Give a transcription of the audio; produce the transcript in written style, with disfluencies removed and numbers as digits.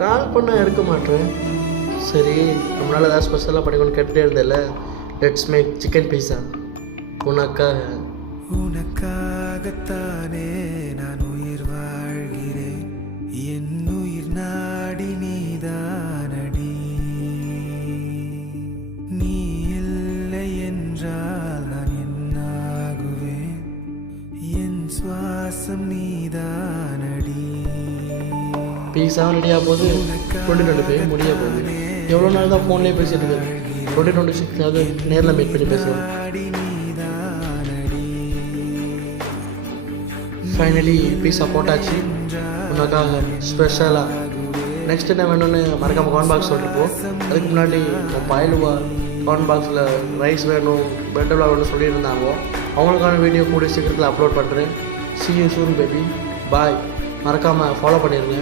கால் பண்ணால் எடுக்க மாட்டேன். சரி, நம்மளால் ஏதாவது ஸ்பெஷலாக பண்ணிக்கணும்னு கேட்டுகிட்டே இருந்தேல்ல. லெட்ஸ் மேக் சிக்கன் பீஸா உனக்காக. உனக்காகத்தானே நான் உயிர் வாழ்கிறேன், என் உயிர் நாடி நீதானடி. நீ இல்லை என்றால் நான் என்னாகுவேன், என் சுவாசம் நீதானடி. பீஸா ரெடியாக போகுது. 2025 முடிய போகுது. எவ்வளோ நாள் தான் ஃபோன்லேயே பேசிட்டு இருக்கேன். 2026 நேரில் மீட் பண்ணி பேசுவேன். ஃபைனலி பீஸா போட்டாச்சு உனக்காக ஸ்பெஷலாக. நெக்ஸ்ட் என்ன வேணும்னு மறக்காமல் கமெண்ட் பாக்ஸ் சொல்லிட்டு போ. அதுக்கு முன்னாடி பாயிலுவா கமெண்ட் பாக்ஸில் ரைஸ் வேணும், பெட்டெல்லாம் வேணும்னு சொல்லியிருந்தாங்க. அவங்களுக்கான வீடியோ கூடிய சீக்கிரத்தில் அப்லோட் பண்ணுறேன். see you soon baby. பாய். மறக்காமல் ஃபாலோ பண்ணிடுங்க.